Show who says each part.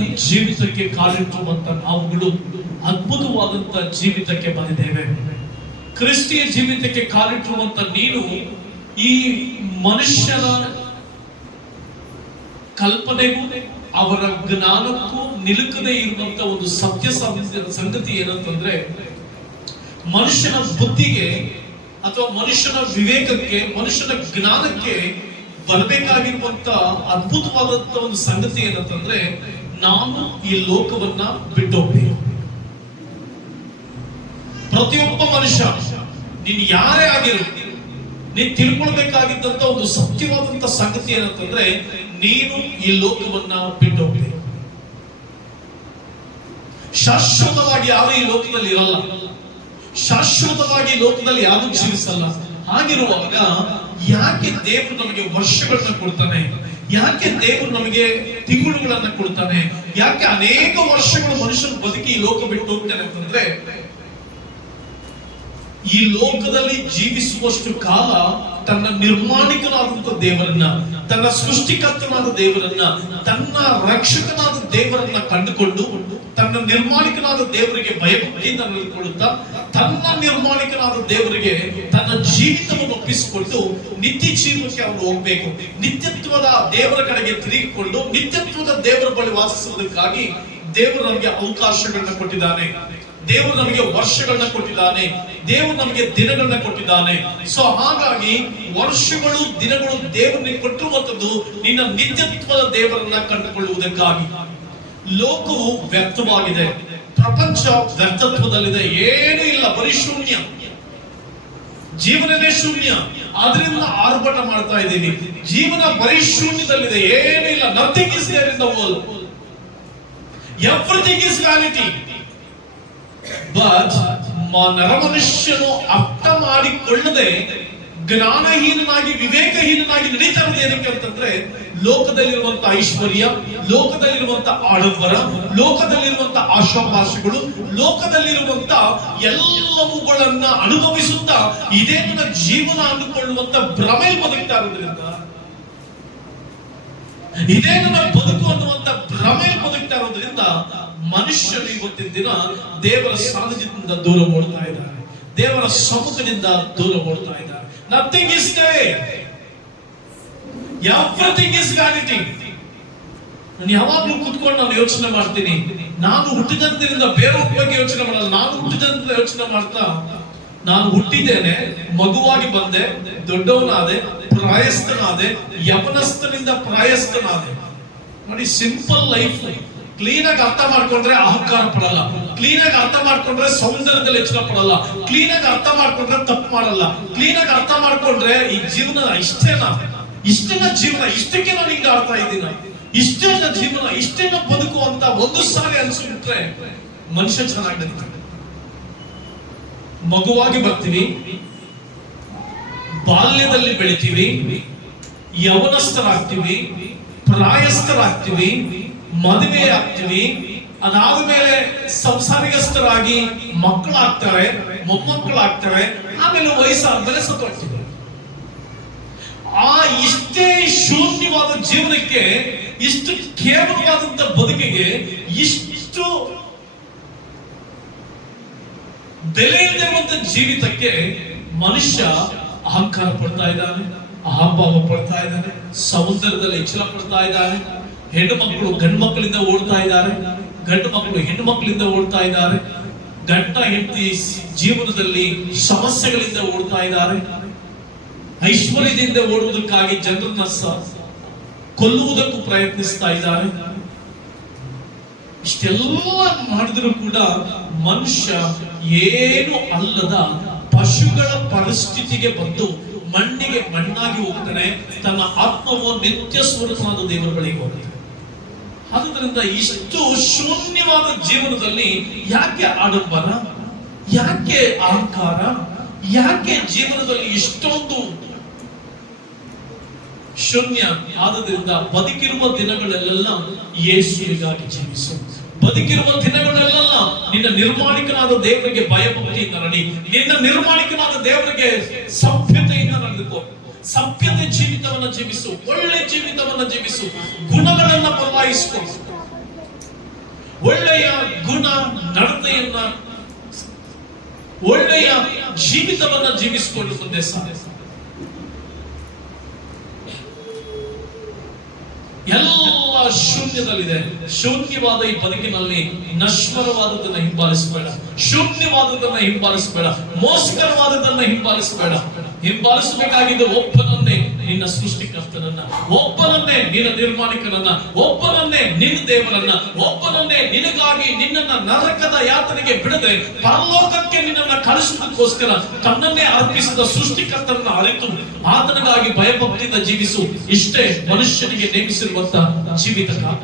Speaker 1: ಜೀವಿತಕ್ಕೆ ಕಾಲಿಟ್ಟುವಂತ ನಾವುಗಳು ಅದ್ಭುತವಾದಂತ ಜೀವಿತಕ್ಕೆ ಬಂದಿದ್ದೇವೆ. ಕ್ರಿಸ್ತಿಯ ಜೀವಿತಕ್ಕೆ ಕಾಲಿಟ್ಟಿರುವಂತ ನೀನು ಈ ಮನುಷ್ಯನ ಕಲ್ಪನೆಗೂ ಅವರ ಜ್ಞಾನಕ್ಕೂ ನಿಲುಕದೆ ಇರುವಂತ ಒಂದು ಸತ್ಯ ಸಂಗತಿ ಏನಂತಂದ್ರೆ, ಮನುಷ್ಯನ ಬುದ್ಧಿಗೆ ಅಥವಾ ಮನುಷ್ಯನ ವಿವೇಕಕ್ಕೆ, ಮನುಷ್ಯನ ಜ್ಞಾನಕ್ಕೆ ಬರಬೇಕಾಗಿರುವಂತ ಅದ್ಭುತವಾದಂತ ಒಂದು ಸಂಗತಿ ಏನಂತಂದ್ರೆ ನಾನು ಈ ಲೋಕವನ್ನ ಬಿಟ್ಟೋಗ್ತೀನಿ ಪ್ರತಿಯೊಬ್ಬ ಮನುಷ್ಯ, ನೀನ್ ಯಾರೇ ಆಗಿರು, ನೀನ್ ತಿಳ್ಕೊಳ್ಬೇಕಾಗಿದ್ದಂತ ಒಂದು ಸತ್ಯವಾದಂತ ಸಂಗತಿ ಏನಂತಂದ್ರೆ, ನೀನು ಈ ಲೋಕವನ್ನ ಬಿಟ್ಟೋಗ್ತೀನಿ ಶಾಶ್ವತವಾಗಿ ಯಾರು ಈ ಲೋಕದಲ್ಲಿ ಇರಲ್ಲ. ಶಾಶ್ವತವಾಗಿ ಲೋಕದಲ್ಲಿ ಯಾರು ಜೀವಿಸಲ್ಲ. ಹಾಗಿರುವಾಗ ಯಾಕೆ ದೇವರು ನಮಗೆ ವರ್ಷಗಳನ್ನ ಕೊಡ್ತಾನೆ? ಯಾಕೆ ದೇವರು ನಮಗೆ ತಿಂಗಳುಗಳನ್ನ ಕೊಡ್ತಾನೆ? ಯಾಕೆ ಅನೇಕ ವರ್ಷಗಳು ಮನುಷ್ಯನು ಬದುಕಿ ಈ ಲೋಕ ಬಿಟ್ಟು ಹೋಗ್ತಾನೆ ಅಂತಂದ್ರೆ, ಈ ಲೋಕದಲ್ಲಿ ಜೀವಿಸುವಷ್ಟು ಕಾಲ ತನ್ನ ನಿರ್ಮಾಣಿಕನಾದಂತ ದೇವರನ್ನ, ತನ್ನ ಸೃಷ್ಟಿಕರ್ತನಾದ ದೇವರನ್ನ, ತನ್ನ ರಕ್ಷಕನಾದ ದೇವರನ್ನ ಕಂಡುಕೊಂಡು ತನ್ನ ನಿರ್ಮಾಣಿಕನಾದ ದೇವರಿಗೆ ಭಯಭಕ್ತಿಯಿಂದ ನಡೆದುಕೊಳ್ಳುತ್ತಾ ತನ್ನ ನಿರ್ಮಾಣಿಕನಾದ ದೇವರಿಗೆ ತನ್ನ ಜೀವಿತವನ್ನು ಒಪ್ಪಿಸಿಕೊಂಡು ನಿತ್ಯ ಜೀವನಕ್ಕೆ ಅವನು ಹೋಗ್ಬೇಕು. ನಿತ್ಯತ್ವದ ದೇವರ ಕಡೆಗೆ ತಿರುಗಿಕೊಂಡು ನಿತ್ಯತ್ವದ ದೇವರ ಬಳಿ ವಾಸಿಸುವುದಕ್ಕಾಗಿ ದೇವರು ನಮಗೆ ಅವಕಾಶಗಳನ್ನ ಕೊಟ್ಟಿದ್ದಾನೆ. ದೇವರು ನಮಗೆ ವರ್ಷಗಳನ್ನ ಕೊಟ್ಟಿದ್ದಾನೆ, ದೇವರು ನಮಗೆ ದಿನಗಳನ್ನ ಕೊಟ್ಟಿದ್ದಾನೆ. ಸೊ ಹಾಗಾಗಿ ವರ್ಷಗಳು, ದಿನಗಳು ದೇವರಿಗೆ ಕೊಟ್ಟಿರುವಂತದ್ದು ನಿನ್ನ ನಿತ್ಯತ್ವದ ದೇವರನ್ನ ಕಂಡುಕೊಳ್ಳುವುದಕ್ಕಾಗಿ. ಲೋಕವು ವ್ಯರ್ಥವಾಗಿದೆ, ಪ್ರಪಂಚ ವ್ಯರ್ಥತ್ವದಲ್ಲಿದೆ, ಏನೂ ಇಲ್ಲ, ಬರೀ ಶೂನ್ಯ. ಜೀವನವೇ ಶೂನ್ಯ. ಅದರಿಂದ ಆರ್ಭಟ ಮಾಡ್ತಾ ಇದ್ದೀವಿ. ಜೀವನ ಬರೀ ಶೂನ್ಯದಲ್ಲಿದೆ, ಏನೂ ಇಲ್ಲ. Nothing is there in the everything is reality but ನರಮನುಷ್ಯನು ಅರ್ಥ ಮಾಡಿಕೊಳ್ಳದೆ ಜ್ಞಾನಹೀನನಾಗಿ, ವಿವೇಕಹೀನನಾಗಿ ನಡೀತಾ ಇರೋದು ಏನಕ್ಕೆ ಅಂತಂದ್ರೆ ಲೋಕದಲ್ಲಿರುವಂತ ಐಶ್ವರ್ಯ, ಲೋಕದಲ್ಲಿರುವಂತ ಆಡಂಬರ, ಲೋಕದಲ್ಲಿರುವಂತ ಆಶಾಭಾಷೆಗಳು, ಲೋಕದಲ್ಲಿರುವಂತ ಎಲ್ಲವುಗಳನ್ನ ಅನುಭವಿಸುತ್ತಾ ಇದೇ ನನ್ನ ಜೀವನ ಅಂದುಕೊಳ್ಳುವಂತ ಭ್ರಮೆ ಬದುಕ್ತಾ ಇರೋದ್ರಿಂದ, ಇದೇ ನನ್ನ ಬದುಕು ಅನ್ನುವಂತ ಭ್ರಮೆ ಬದುಕ್ತಾ ಇರೋದ್ರಿಂದ ಮನುಷ್ಯರು ಇವತ್ತಿನ ದಿನ ದೇವರ ಸಾನ್ನಿಧ್ಯದಿಂದ ದೂರ ಓಡ್ತಾ ಇದ್ದಾರೆ ದೇವರ ಸಮ್ಮುಖದಿಂದ ದೂರ ಓಡ್ತಾ ಇದ್ದಾರೆ nothing is everything is reality ನಾನು ಯಾವಾಗ್ಲೂ ಕುತ್ಕೊಂಡು ನಾನು ಯೋಚನೆ ಮಾಡ್ತೀನಿ. ನಾನು ಹುಟ್ಟಿದಂತಿನಿಂದ ಬೇರೆ ಯೋಚನೆ ಮಾಡಲ್ಲ. ನಾನು ಹುಟ್ಟಿದಂತ ಯೋಚನೆ ಮಾಡ್ತಾ ನಾನು ಹುಟ್ಟಿದ್ದೇನೆ, ಮಗುವಾಗಿ ಬಂದೆ, ದೊಡ್ಡವನಾದೆ, ಪ್ರಾಯಸ್ಥನಾದೆ, ಯವನಸ್ಥನಿಂದ ಪ್ರಾಯಸ್ಥನಾದೆ. ನೋಡಿ ಸಿಂಪಲ್ ಲೈಫ್ ಕ್ಲೀನ್ ಆಗಿ ಅರ್ಥ ಮಾಡ್ಕೊಂಡ್ರೆ ಅಹಂಕಾರ ಪಡಲ್ಲ. ಕ್ಲೀನ್ ಆಗಿ ಅರ್ಥ ಮಾಡ್ಕೊಂಡ್ರೆ ಸೌಂದರ್ಯದಲ್ಲಿ ಹೆಚ್ಚಳ ಪಡಲ್ಲ. ಕ್ಲೀನ್ ಆಗಿ ಅರ್ಥ ಮಾಡ್ಕೊಂಡ್ರೆ ತಪ್ಪು ಮಾಡಲ್ಲ. ಕ್ಲೀನ್ ಆಗಿ ಅರ್ಥ ಮಾಡ್ಕೊಂಡ್ರೆ ಈ ಜೀವನ ಇಷ್ಟೇನಾ? ಇಷ್ಟೇನ ಜೀವನ, ಇಷ್ಟಕ್ಕೆ ನಾನು ಹಿಂಗ ಆಡ್ತಾ ಇದ್ದೀನ? ಇಷ್ಟೇನ ಜೀವನ ಇಷ್ಟೇನ ಬದುಕು ಅಂತ ಒಂದು ಸಾರಿ ಅನ್ಸ್ಬಿಟ್ರೆ ಮನುಷ್ಯ ಚೆನ್ನಾಗಿ ಮಗುವಾಗಿ ಬರ್ತೀವಿ. ಬಾಲ್ಯದಲ್ಲಿ ಬೆಳಿತೀವಿ. ಯವನಸ್ಥರಾಗ್ತೀವಿ. ಪ್ರಾಯಸ್ಥರಾಗ್ತೀವಿ. ಮದುವೆ ಆಗ್ತೀವಿ. ಅದಾದ್ಮೇಲೆ ಸಂಸಾರಿಗಸ್ಥರಾಗಿ ಮಕ್ಕಳಾಗ್ತಾರೆ, ಮೊಮ್ಮಕ್ಕಳಾಗ್ತಾರೆ, ಆಮೇಲೆ ವಯಸ್ಸಾದ್ಮೇಲೆ ಸತ್ತೋಗ್ತೀವಿ. ಆ ಇಷ್ಟೇ ಶೂನ್ಯವಾದ ಜೀವನಕ್ಕೆ, ಇಷ್ಟು ಕೇವಲವಾದಂತ ಬದುಕಿಗೆ, ಇಷ್ಟು ಬೆಲೆ ಜೀವಿತಕ್ಕೆ ಮನುಷ್ಯ ಅಹಂಕಾರ ಪಡ್ತಾ ಇದ್ದಾನೆ, ಅಹಂಭಾವ ಪಡ್ತಾ ಇದ್ದಾನೆ, ಸಮುದ್ರದಲ್ಲಿ ಹೆಚ್ಚಳ ಪಡ್ತಾ ಇದ್ದಾನೆ ಹೆಣ್ಣು ಮಕ್ಕಳು ಗಂಡು ಮಕ್ಕಳಿಂದ ಓಡ್ತಾ ಇದ್ದಾರೆ. ಗಂಡು ಮಕ್ಕಳು ಹೆಣ್ಣು ಮಕ್ಕಳಿಂದ ಓಡ್ತಾ ಇದ್ದಾರೆ. ಗಂಟ ಹೆಂಡತಿ ಜೀವನದಲ್ಲಿ ಸಮಸ್ಯೆಗಳಿಂದ ಓಡ್ತಾ ಇದ್ದಾರೆ. ಐಶ್ವರ್ಯದಿಂದ ಓಡುವುದಕ್ಕಾಗಿ ಜನರನ್ನ ಕೊಲ್ಲುವುದಕ್ಕೂ ಪ್ರಯತ್ನಿಸ್ತಾ ಇದ್ದಾರೆ. ಇಷ್ಟೆಲ್ಲ ಮಾಡಿದ್ರು ಕೂಡ ಮನುಷ್ಯ ಏನು ಅಲ್ಲದ ಪಶುಗಳ ಪರಿಸ್ಥಿತಿಗೆ ಬಂದು ಮಣ್ಣಿಗೆ ಮಣ್ಣಾಗಿ ಹೋಗ್ತಾನೆ. ತನ್ನ ಆತ್ಮವು ನಿತ್ಯ ಸ್ವರೂಪನಾದ ದೇವರ ಬಳಿಗೆ ಹೋಗ್ತಾನೆ. ಆದುದರಿಂದ ಇಷ್ಟು ಶೂನ್ಯವಾದ ಜೀವನದಲ್ಲಿ ಯಾಕೆ ಆಡಂಬರ? ಯಾಕೆ ಅಹಂಕಾರ ಯಾಕೆ ಜೀವನದಲ್ಲಿ ಇಷ್ಟೊಂದು ಶೂನ್ಯ ಆದದ್ರಿಂದ ಬದುಕಿರುವ ದಿನಗಳಲ್ಲೆಲ್ಲ ಯೇಸುವಿಗಾಗಿ ಜೀವಿಸು. ಬದುಕಿರುವ ದಿನಗಳಲ್ಲೆಲ್ಲ ನಿನ್ನ ನಿರ್ಮಾಣಿಕನಾದ ದೇವರಿಗೆ ಭಯಭಕ್ತಿಯಿಂದ ನಡಿ. ನಿನ್ನ ನಿರ್ಮಾಣಿಕನಾದ ದೇವರಿಗೆ ಸಭ್ಯತೆಯಿಂದ ನಡೆದುಕೋ. ಸಭ್ಯತೆ ಜೀವಿತವನ್ನು ಜೀವಿಸು, ಒಳ್ಳೆ ಜೀವಿತವನ್ನು ಜೀವಿಸು, ಗುಣಗಳನ್ನ ಗುಣ ನಡತೆಯನ್ನ, ಒಳ್ಳೆಯ ಜೀವಿತವನ್ನ ಜೀವಿಸಿಕೊಂಡು ಮುಂದೆ ಎಲ್ಲ ಶೂನ್ಯದಲ್ಲಿದೆ. ಶೂನ್ಯವಾದ ಈ ಬದುಕಿನಲ್ಲಿ ನಶ್ವರವಾದದನ್ನ ಹಿಂಬಾಲಿಸಬೇಡ. ಶೂನ್ಯವಾದದನ್ನ ಹಿಂಬಾಲಿಸಬೇಡ. ಮೋಸಕರವಾದದನ್ನ ಹಿಂಬಾಲಿಸಬೇಡ. ಹಿಂಬಾಲಿಸಬೇಕಾಗಿದ್ದ ಒಬ್ಬನನ್ನೇ ನಿನ್ನ ಸೃಷ್ಟಿಕರ್ತನನ್ನ, ಒಬ್ಬನನ್ನೇ ನಿನ್ನ ನಿರ್ಮಾಣಿಕನನ್ನ, ಒಬ್ಬನನ್ನೇ ನಿನ್ನ ದೇವರನ್ನ, ಒಬ್ಬನನ್ನೇ ನಿನಗಾಗಿ ನಿನ್ನನ್ನ ನರಕದ ಯಾತನೆಗೆ ಬಿಡದೆ ಪರಲೋಕಕ್ಕೆ ನಿನ್ನನ್ನ ಕಳಿಸುವುದಕ್ಕೋಸ್ಕರ ತನ್ನನ್ನೇ ಅರ್ಪಿಸಿದ ಸೃಷ್ಟಿಕರ್ತನನ್ನ ಅರಿತು ಆತನಿಗಾಗಿ ಭಯಭಕ್ತಿಯಿಂದ ಜೀವಿಸು. ಇಷ್ಟೇ ಮನುಷ್ಯನಿಗೆ ನೇಮಿಸಿರುವಂತ ಜೀವಿತ ಕಾಲ.